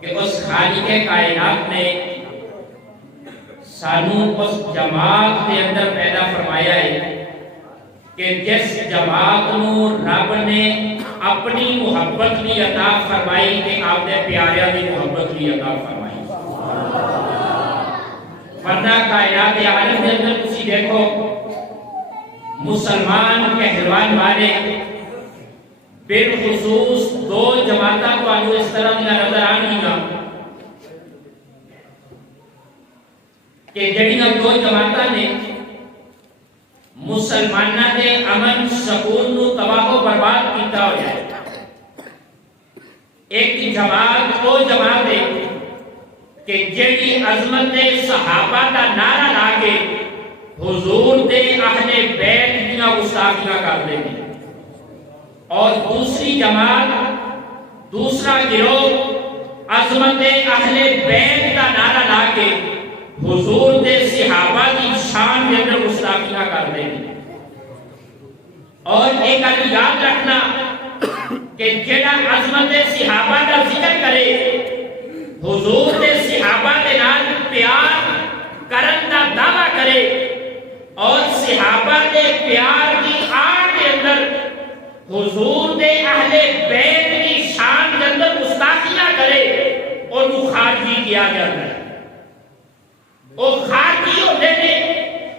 کہ اس خالق کائنات نے سانو اس جماعت کے اندر پیدا فرمایا ہے کہ جس جماعت نو رب نے اپنی محبت بھی عطا فرمائی کہ آپ نے پیاریاں کی محبت بھی عطا فرمائی. ورنہ کائنات عالم کے اندر تسی دیکھو مسلمان کہلوان والے بالخصوص دو جماعتاں کو آنو اس طرح دیا نظر آنی گا کہ جڑیاں دو جماعتاں نے مسلمانہ دے امن سکون نو تباہ و برباد کیتا ہو جائے. ایک جماعت وہ جماعت ہے کہ جڑی عظمت صحابہ کا نعرہ لا کے حضور دے اہل بیت دیاں گستاخیاں کر دے گی، اور دوسری جماعت دوسرا گروہ عظمت اہل بیت کا نعرہ لا کے حضور دے صحابہ کی شان کے اندر گستاخیاں کر دے گی. اور ایک گل یاد رکھنا کہ جڑا عظمت صحابہ کا ذکر کرے حضور دے صحابہ کے نال پیار کرن دا دعویٰ کرے اور صحابہ دے پیار کی آڑ کے اندر حضور دے اہل بیت کی شان کے اندر گستاخیاں کرے اور وہ خارجی کیا جاتا ہے. وہ خارجی ہوتے ہیں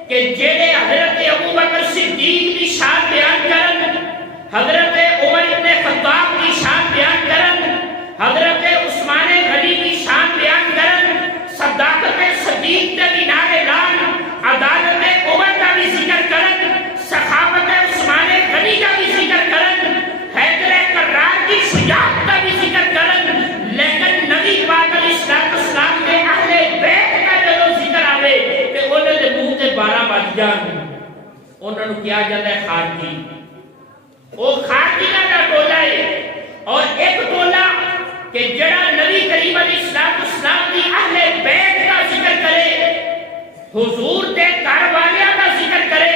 کہ جڑے حضرت ابو بکر صدیق کی شان بیان کرن، حضرت عمر ابن خطاب کی شان بیان کرن، حضرت عثمان غنی کی شان بیان کرن، صداقت صدیق کا بھی نعرے لان، عدالت عمر کا بھی ذکر کرن، سخاوت عثمان غنی کا بھی ذکر کرن، حیدر کرار کی شجاعت کا بھی ذکر کرن. لیکن نبی پاک علیہ السلام کے اہل بیت کا جو ذکر آوے کہ انہوں نے منہ تے 12 بج جان، انہوں نے کیا جاتا ہے خارجی. وہ خارجیاں کا ٹولہ ہے. اور ایک ٹولہ کہ جڑا نبی کریم علیہ السلام کی اہل بیت کا ذکر کرے، حضور دے گھر والیاں کا ذکر کرے،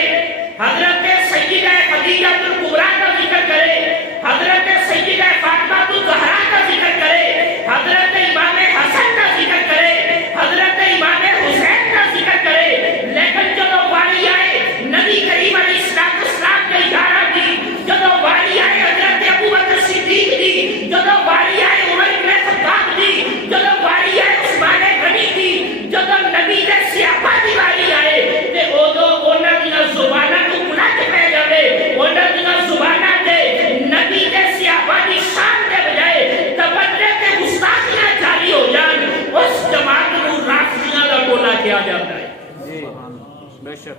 حضرت سیدہ خدیجہ الکبریٰ کا ذکر کرے، حضرت سیدہ فاطمہ الزہرا کا ذکر کرے، حضرت امام حسن کا ذکر کرے، حضرت امام حسین کا ذکر کرے. لیکن جب واری آئے نبی کریم علیہ السلام کے یارہ کی، جب واری آئے حضرت ابو بکر صدیق دی، جب واری آئے عمر بن خطاب دی، جب واری آئے عثمان غنی دی، جب نبی دے صحابہ دی واری آئے تے اودوں انہاں دی زباناں نوں بلند پہ جاوے، انہاں دی زباناں تے نبی دے صحابہ دی شان دے بجائے تبدلے تے گستاخیاں جاری ہو جان. اس جماعت نوں رافضیاں دا ٹولہ کیا جاتا ہے.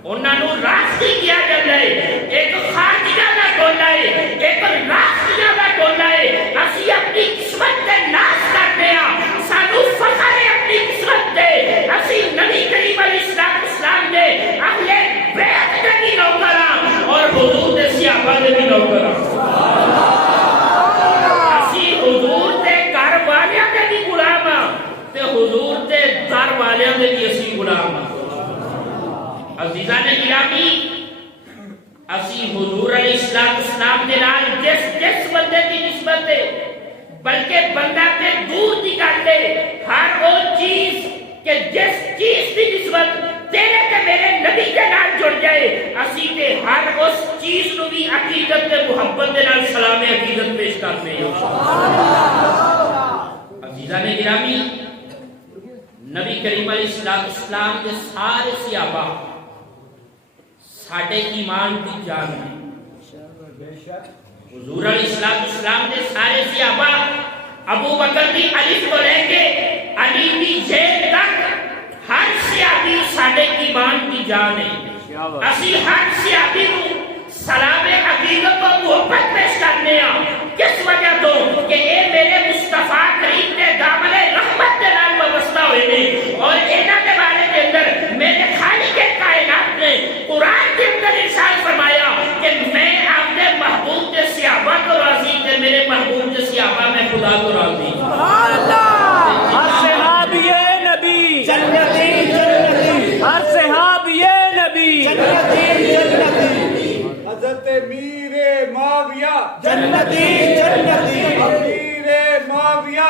انہاں نوں رافضی کیا جاتا ہے. ایک خارجیاں دا ٹولہ ہے، ایک رافضیاں دا ٹولہ ہے. اسی اپنی قسمت تے ناز کرتے ہیں، سانو فخر ہے اپنی قسمت تے. اسی نبی کریم علیہ السلام دے اہل بیت دے بھی نوکر ہاں اور حضور دے صحابہ دے بھی نوکر ہاں. اسی حضور دے گھر والیاں دے بھی غلام ہاں تے حضور دے در والیاں دے بھی اسی غلام ہاں. عزیزان گرامی، اسی حضور علیہ السلام دے نال جس بندے کی نسبت ہے، بلکہ بندہ تے دور دی گل ہے، ہر وہ چیز کہ جس چیز کی نسبت تیرے تے میرے نبی کے نال جڑ جائے، اسی تے ہر اس چیز نو بھی عقیدت تے محبت دے نال سلام عقیدت پیش کرتے ہیں. عزیزان گرامی، نبی کریم علیہ السلام کے سارے صحابہ ساڑھے ایمان کی جان ہے. حضور علیہ السلام کے سارے صحابہ ابو بکر کی الف کو لے کے علی کی زید تک ہر صحابی ساڑھے ایمان کی جان ہے. اسی ہر صحابی کو سلام عقیدت و محبت پیش کرنے ہیں. کس وجہ تو کہ اے میرے مصطفیٰ کریم کے دامن رحمت کے نال وابستہ ہوئے ہیں، اور انہاں کے بارے کے اندر میرے خالق کائنات نے قرآن کے اندر ارشاد فرمایا کہ میں اپنے محبوب کے صحابہ کو راضی کہ میرے محبوب کے صحابہ میں خدا کو راضی. سبحان اللہ. ہر صحابی نبی جنتی جنتی، ہر صحابی نبی جنتی جنتی. حضرت میر معاویہ جنتی جنتی، میر معاویہ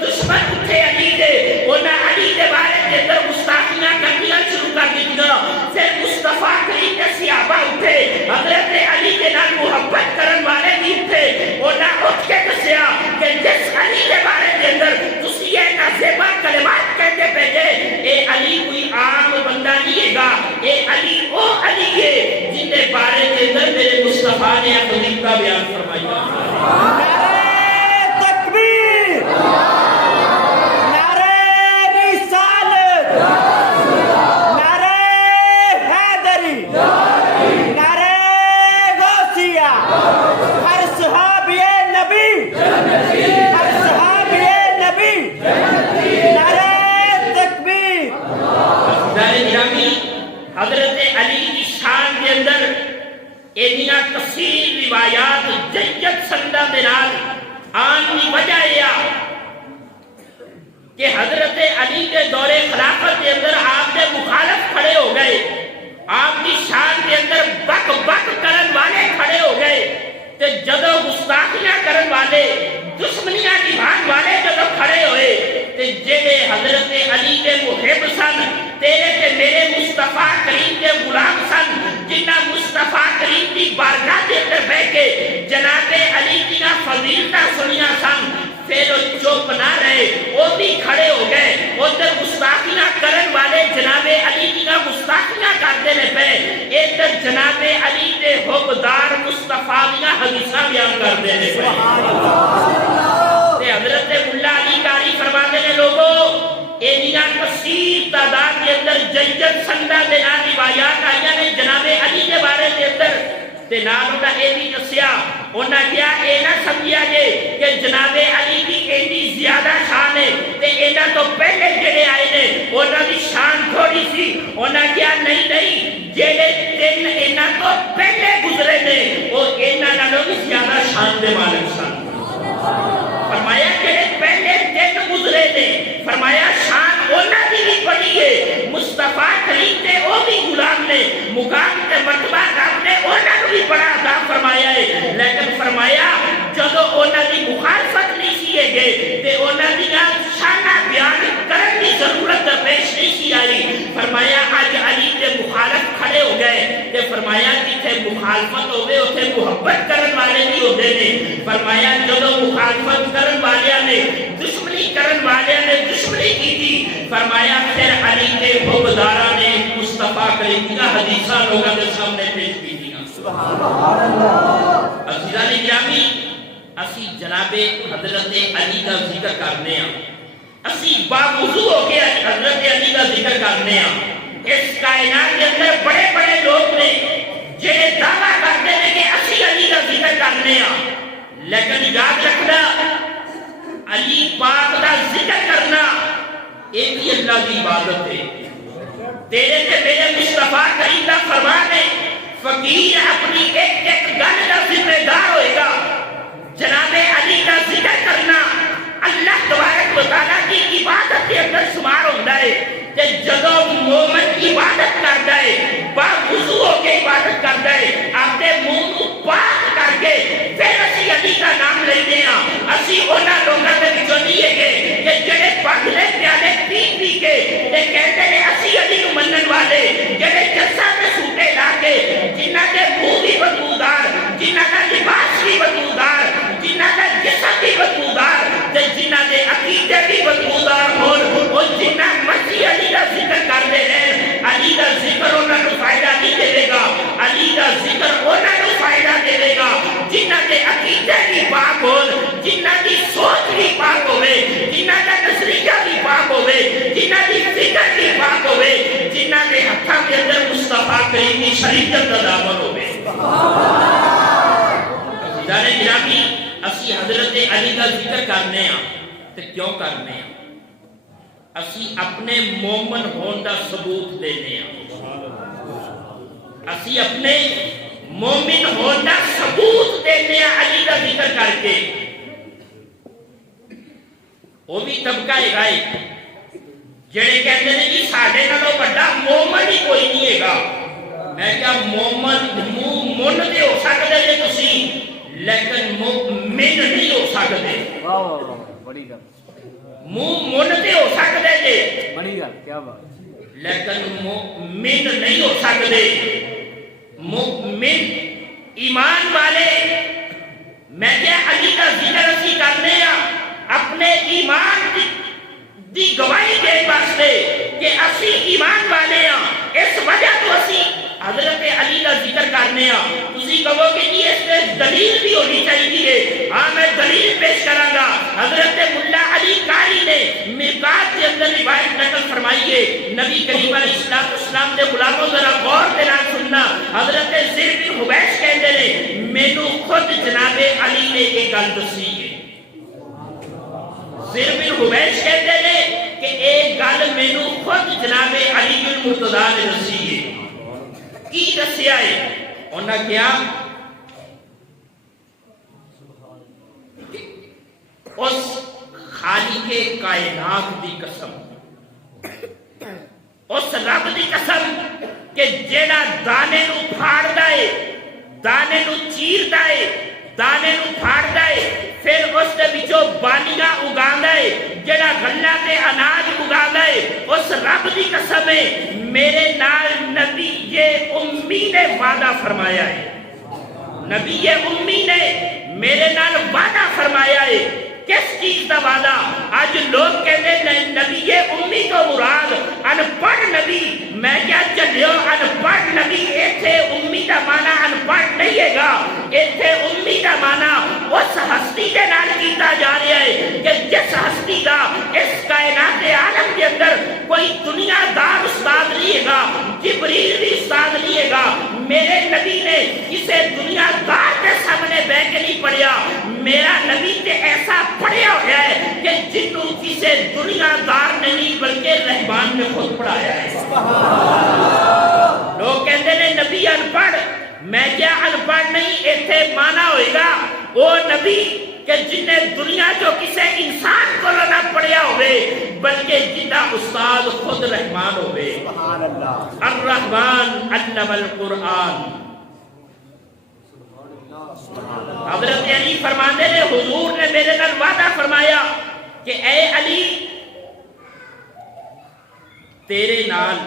دشمن اٹھے علی دے انہاں علی دے بارے کے اندر گستاخیاں کرنیاں شروع کر دیتیاں پھر مصطفیٰ کریم کے صحابہ اٹھے حضرت علی کے نال محبت کرن والے بھی اٹھے انہاں اٹھ کے دسیا کہ جس علی کے بارے کے اندر تسی یہ نازیبا کلمات کہتے پہ جے اے علی کوئی عام بندہ نہیں ہے گا اے علی او علی ہے جن کے بارے کے اندر میرے مصطفیٰ نے حدیث کا بیان فرمایا نعرہ تکبیر نعرہ رسالت نعرہ حیدری نعرہ غوثیہ ہر صحابی نبی ہر صحابی نبی نعرہ تکبیر دار گرامی حضرت علی کی شان کے اندر ایدیاں کثیر روایات جید سندہ دنال آن کی وجہ یہ کہ حضرت علی کے دور خلافت کے اندر آپ کے مخالف کھڑے ہو گئے آپ کی شان کے اندر بک بک کرن والے کھڑے ہو گئے کہ جدو گستاخیاں کرن والے دشمنیاں نبھان والے جدو کھڑے ہوئے کہ جڑے حضرت علی کے محب سن تیرے کے میرے مصطفیٰ کریم کے غلام سن جنہ مصطفیٰ کریم کی بارگاہ کے اندر بیٹھ کے جناب علی کی فضیلتاں سنیاں سن پھر وہ چپ نہ رہے وہ بھی کھڑے ہو گئے ادھر گستاخیاں کرن والے جناب علی کی گستاخیاں کرتے نے پہ ادھر جناب علی کے حبدار مصطفیٰ کی حدیثاں بیان کرتے نے پہ حضرت ملا علی قاری فرماتے ہیں لوگوں ایدیاں کثیر تعداد کے اندر جید سندہ دینا روایات آئیاں نے جناب علی کے بارے کے اندر تے نال انہاں اے بھی دسیا انہاں کیا اے نہ سمجھیا جے کہ جناب علی کی ایڈی زیادہ شان ہے تے انہاں تو پہلے جڑے آئے نے انہاں دی شان تھوڑی سی انہاں کیا نہیں جڑے دن انہاں تو پہلے گزرے نے وہ انہاں نالوں بھی زیادہ شان دے مالک سن فرمایا کہ پہلے دن گزرے نے فرمایا شان انہاں دی بھی بڑی ہے مصطفیٰ کریم تے او بھی غلام نے مقام تے مرتبہ رب نے انہاں کو بھی بڑا عطا فرمایا ہے لیکن فرمایا جدو انہاں دی مخالفت نہیں کیے گئے تے انہاں دی شانہ بیان کرن کی ضرورت پیش نہیں کی آئی فرمایا آج علی کے مخالف کھڑے ہو گئے تے فرمایا جتھے مخالفت ہوئے اتھے محبت کرن والے نہیں ہوتے نے فرمایا جدو مخالفت کرن والے نے دشمنی کرن والے نے دشمنی کی تھی فرمایا پھر علی کے حبدارہ نے مصطفیٰ کریم کی حدیثہ لوگوں کے سامنے پیش کی تھی عزیزان گرامی اسی جناب حضرت علی کا ذکر کرنے ہیں اسی باوضو ہو کے حضرت علی کا ذکر کرنے ہیں اس کائنات کے اندر بڑے بڑے لوگ نے جنہیں دعویٰ کرتے ہیں کہ اسی علی کا ذکر کرنے ہیں لیکن یاد رکھنا علی پاک کا ذکر کرنا ایک ہی اللہ کی عبادت ہے تیرے سے میرے مصطفیٰ کریم کا فرمان ہے فقیر اپنی ایک ایک گل کا ذمہ دار ہوئے گا جناب علی کا ذکر کرنا اللہ تبارک و تعالیٰ کی عبادت کے اندر شمار ہوتا ہے کہ جدو مومن کی عبادت کرتا ہے باوضو ہو کے عبادت کرتا ہے اپنے منہ کو پاک کر کے پھر اسی علی کا نام لیتے ہیں اسی انہاں لوگوں کے وچوں نہیں ہے کہ جڑے پگلے پیالے پی پی کے تے کہتے ہیں اسی علی کو منن والے جڑے جسا میں سوٹے لا کے جنہاں دے منہ بھی بدبودار جنہاں دا لباس بھی بدبودار جنہاں دا جسم بھی بدبودار تے جنہاں دے عقیدے بھی بدبودار ہون اور جنہاں مرضی علی کا ذکر کرتے ہیں علی کا ذکر انہاں کو فائدہ نہیں دے گا علی کا ذکر انہاں کو فائدہ دے گا جنہاں دے عقیدے بھی پاک ہون جنہاں دی سوچ بھی پاک ہوئے جنہاں دا نظریہ بھی پاک ہوئے جنہاں دی فکر بھی پاک ہوئے جنہاں دے ہتھاں کے اندر مصطفیٰ کریم کی شریعت کا دامن ہوئے عزیزان گرامی اسی حضرت علی کا ذکر کرنے ہیں تو کیوں کرنے ہیں اسی اپنے مومن ہون دا ثبوت دینے ہیں اسی اپنے مومن ہون دا ثبوت دینے ہیں علی کا ذکر کر کے وہ بھی طبقہ ہے جڑے کہتے ہیں کہ ساڑھے نالوں بڑا مومن ہی کوئی نہیں ہے گا میں کیا مومن من دے ہو سکتے ہیں تسی لیکن مومن نہیں ہو سکتے واہ واہ واہ بڑی گل منہ منتے ہو سکتے جے بڑی گل کیا بات لیکن مومن نہیں ہو سکتے مومن ایمان والے میں کیا علی کا ذکر اسی کرنے اپنے ایمان دی گواہی دے واسطے کہ اسی ایمان والے ہیں اس وجہ تو اسی حضرت علی کا ذکر کرنے تسی کہو کہ جی اس میں دلیل بھی ہونی چاہیے ہاں میں دلیل پیش کراں گا حضرت ملا علی قاری نے مرقات کے اندر روایت نقل فرمائی ہے نبی کریم علیہ السلام نے غلاموں ذرا غور دے نال سننا حضرت زر بن حبیش کہندے نے مینوں خود جناب علی نے ایک گل دسی ہے زر بن حبیش کہندے نے کہ ایک گل مینوں خود جناب علی بن مرتضیٰ نے دسی ہے کی دسیا ہے انہاں کیا اس خالق کائنات دی قسم اس رب دی قسم کہ جیڑا دانے نو پھاڑدا ہے دانے نو چیردا ہے دانے نو پھاڑدا ہے پھر اس دے وچوں بالیاں اگاندا ہے جیڑا غلہ تے اناج اگاندا ہے اس رب دی قسم ہے میرے نال نبی یہ امی نے وعدہ فرمایا ہے نبی یہ امی نے میرے نال وعدہ فرمایا ہے کس چیز کا وعدہ آج لوگ کہتے ہیں نبی یہ امی کو مراد ان پڑھ نبی میں کیا چلیو ان پڑھ نبی ایتھے امی کا معنی ان پڑھ نہیں ہے گا ایتھے امی کا معنی اس ہستی کے نال کیتا جا رہا ہے کہ جس ہستی کا اس کائنات عالم کے اندر کوئی دنیا دار استاد نہیں ہے گا جبریل بھی استاد نہیں ہے گا میرے نبی نے اسے دنیا دار کے سامنے بیٹھ کے نہیں پڑھیا میرا نبی تے ایسا پڑھیا ہو گیا ہے کہ جنوں کسے دنیا دار نہیں بلکہ رحمان نے خود پڑھایا ہے لوگ کہتے ہیں نبی ان پڑھ میں کیا ان پڑھ نہیں ایتھے مانا ہوئے گا وہ نبی کہ جنہیں دنیا جو کسے انسان کو نہ پڑھیا ہوئے بلکہ جنہ استاد خود رحمان ہوئے الرحمن علم القرآن حضرت علی فرماتے ہیں حضور نے میرے نال وعدہ فرمایا کہ اے علی تیرے نال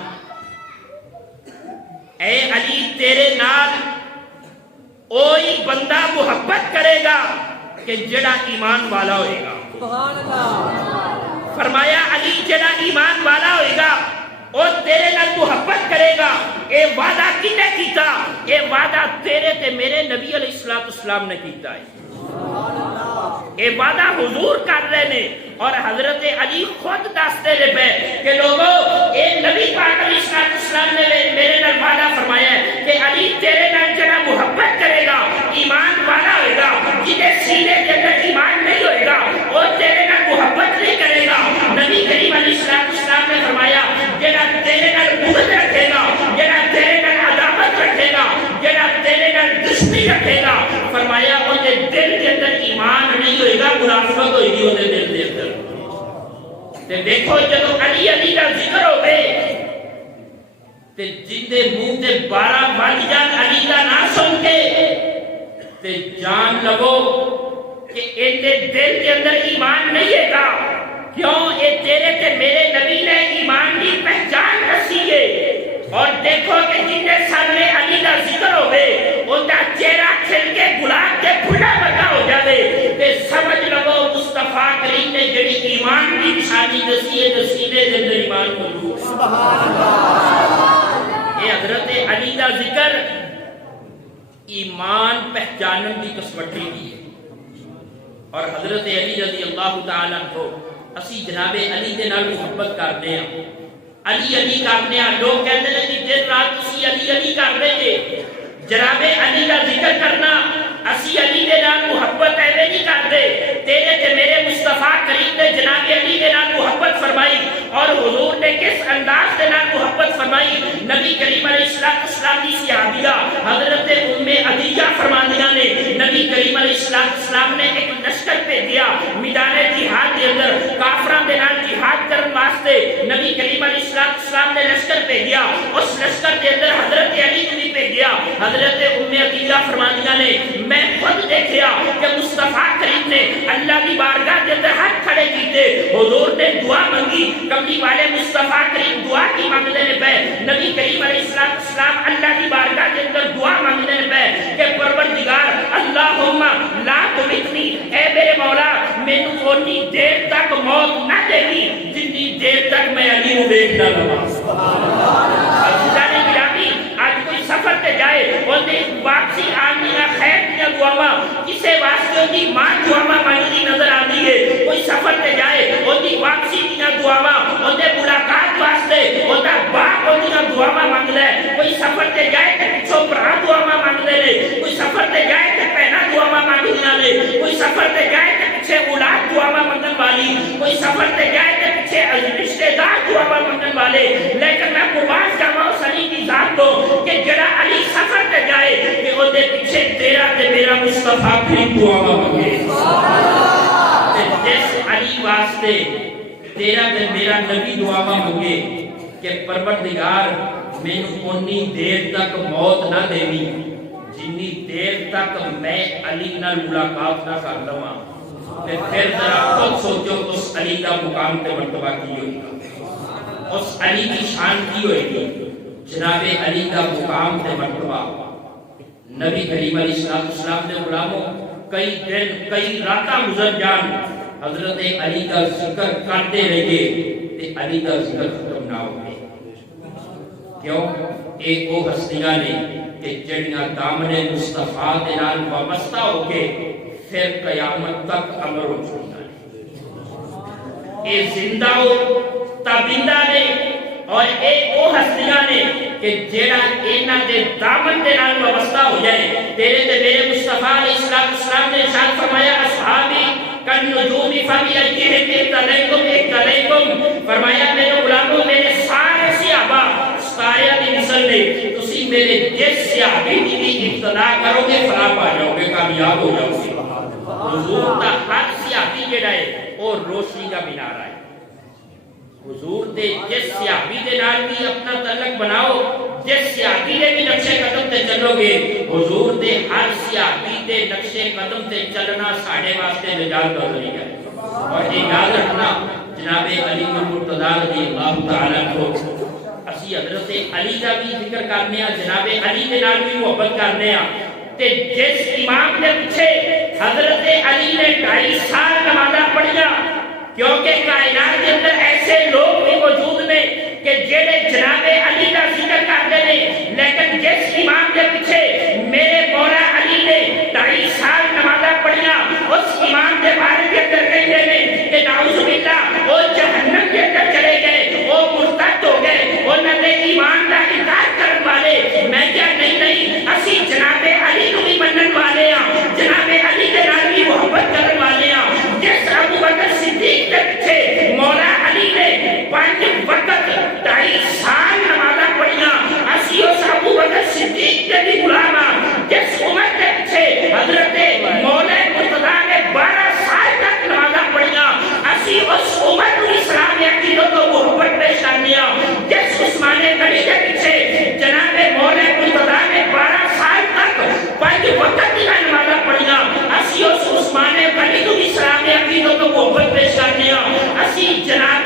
اے علی تیرے نال اوہی بندہ محبت کرے گا کہ جڑا ایمان والا ہوئے گا فرمایا علی جڑا ایمان والا ہوئے گا اور تیرے نال محبت کرے گا اے وعدہ کنے کیتا اے وعدہ تیرے تے میرے نبی علیہ السلام نے کیتا ہے اے وعدہ حضور کر رہے نے اور حضرت علی خود دستے رہے پہ کہ لوگوں اے نبی پاک علیہ السلام نے میرے نال وعدہ فرمایا ہے کہ علی تیرے نال جڑا محبت کرے گا ایمان والا ہوئے گا جنہیں سینے کے اندر ایمان نہیں ہوئے گا اور تیرے نال محبت نہیں کرے گا نبی کریم علیہ السلام نے فرمایا جڑا تیرے نال بغض رکھے گا جڑا تیرے نال عداوت رکھے گا جڑا تیرے نال دشمنی رکھے گا فرمایا ان کے دل کے اندر ایمان نہیں ہوئے گا منافقت ہوئے گی ان کے دل کے اندر تے دیکھو جب علی علی کا ذکر ہوئے تے جن دے منہ تے 12 بج جان علی کا نام سن کے تے جان لگو کہ ان دے دل کے اندر ایمان نہیں ہے گا کیوں اے تیرے تے میرے نبی نے ایمان کی پہچان دسی ہے اور دیکھو کہ جن کے سامنے علی کا ذکر ہوئے ان کا چہرہ کھل کے گلاب کے پھلا بتا ہو جائے تے سمجھ لگو مصطفیٰ کریم نے جڑی ایمان کی نشانی دسی ہے سینے کے اندر ایمان موجود سبحان اللہ اے حضرت علی کا ذکر ایمان پہچانن کی کسوٹی دی ہے اور حضرت علی رضی اللہ تعالیٰ عنہ اسی جناب علی دے نال محبت کرتے ہیں علی علی کرتے ہیں لوگ کہتے ہیں کہ دن رات اسی علی علی کرتے ہیں جناب علی کا ذکر کرنا اسی علی دے نال محبت ایویں نہیں کرتے تیرے تے میرے مصطفیٰ کریم نے جناب علی دے نال محبت فرمائی اور حضور نے کس انداز دے نال محبت فرمائی نبی کریم علیہ السلام کی صحابیہ حضرت ام عطیہ فرماندیاں نے نبی کریم علیہ السلام نے ایک لشکر بھیجا میدان جہاد کے اندر کافراں دے نال جہاد کرن واسطے نبی کریم علیہ السلام نے لشکر بھیجا اس لشکر کے اندر حضرت علی نے بھی کے گیا حضرت ام عطیہ فرمانیاں نے میں خود دیکھیا کہ مصطفیٰ کریم نے اللہ کی بارگاہ کے اندر ہاتھ کھڑے کیتے حضور نے دعا منگی کملی والے مصطفیٰ کریم دعا کی مانگنے پہ نبی کریم علیہ السلام اللہ کی بارگاہ کے اندر دعا مانگنے پہ کہ پروردگار اللہم لا تمتنی اے میرے مولا مینوں اونی دیر تک موت نہ دیوی جتنی دیر تک میں علی نوں دیکھدا رہاں سبحان اللہ آج کوئی سفر تے جائے اودے واپسی آنی خیر دیا دعاواں کسے واسطے اودی ماں دعاواں مانگدی نظر آندی ہے کوئی سفر تے جائے اودی واپسی دیا دعاواں اودے ملاقات واسطے اوندا باپ اودیاں دعاواں مانگدا ہے کوئی سفر تے جائے تے پچھوں بھرا دعاواں مانگدے نے کوئی سفر تے جائے تے بہناں دعاواں مانگدیاں نے کوئی سفر تے جائے تے پیچھے اولاد دعاواں منگن والی کوئی سفر تے جائے تے پیچھے رشتہ دار دعاواں منگن والے لیکن میں قربان جاواں اس علی کی ذات تو کہ جڑا علی سفر تے جائے کہ او دے پیچھے تیرا تے میرا مصطفیٰ بھی دعاواں منگے تے جس علی واسطے تیرا تے میرا نبی دعاواں منگے کہ پروردگار مینوں اونی دیر تک موت نہ دیوی جنی دیر تک میں علی نال ملاقات نہ کر لواں تے پھر ذرا خود سوچو اس علی کا مقام تے مرتبہ کی ہوئی گا اس علی کی شان کی ہوئے گی جناب علی کا مقام تے مرتبہ نبی کریم علیہ السلام نے غلاموں کئی دن کئی راتاں گزر جان حضرت علی کا ذکر کرتے رہے تے علی کا ذکر ختم نہ ہو کیوں ایک وہ ہستیاں نے کہ جڑیاں دامن مصطفیٰ دے نال وابستہ ہو کے پھر قیامت تک امر ہو چھوڑنا ہے اے زندہ ہو تابندہ نے اور ایک وہ ہستیاں نے کہ جیڑا اینا دے دامن دے نال وابستہ ہو جائے تیرے تے میرے مصطفیٰ علیہ السلام نے ارشاد فرمایا اصحابی کن نجومی فبی ایہم اقتلیکم فرمایا میرے غلاموں میرے سارے صحابہ ستارے دی مثل نے تسی میرے جس صحابی کی بھی ابتدا کرو گے فلاح پا جاؤ گے کامیاب ہو جاؤ گے حضور کا ہر صحابی جڑا ہے اور روشنی کا مینار ہے حضور دے جس صحابی دے نال بھی اپنا تعلق بناؤ جس صحابی دے بھی نقشے قدم تے چلو گے حضور دے ہر صحابی دے نقشے قدم تے چلنا ساڈے واسطے نجات کا ذریعہ ہے اور یہ یاد رکھنا جناب علی المرتضیٰ رضی اللہ تعالیٰ کو اسی حضرت علی کا بھی ذکر کرنے ہیں جناب علی دے نال بھی محبت کرنے ہیں تے جس امام نے پیچھے حضرت علی نے 2.5 سال نمازاں پڑھیا کیونکہ کائنات کے اندر ایسے لوگ بھی موجود نے کہ جڑے جناب علی کا ذکر کرتے ہیں لیکن جس امام کے پیچھے میرے مولا علی نے 2.5 سال نمازاں پڑھیا اس امام کے بارے کے اندر کہتے ہیں کہ نعوذ باللہ وہ جہنم کے اندر چلے گئے وہ مرتد ہو گئے وہ نبی ایمان کا انکار کرنے والے میں کیا نہیں اسی جناب علی کو بھی منن والے ہیں جناب علی کے نال بھی محبت کرنے والے ہیں جس ابو بکر صدیق کے پیچھے مولا علی نے 5 وقت 2.5 سال نمازاں پڑھیا اسی اس ابو بکر صدیق کے بھی غلام ہیں جس عمر کے پیچھے حضرت مولا مرتضیٰ نے 12 سال تک نمازاں پڑھیا اسی اس عمر کو اسلام عقیدت کو محبت پیش کرنیا جس عثمان غنی کے پیچھے جناب مولا مرتضیٰ نے 12 سال تک 5 وقت کی نمازاں پڑھیا اسی اس عثمان غنی کو اسلام عقیدت کو محبت پیش کرنیا اسی جناب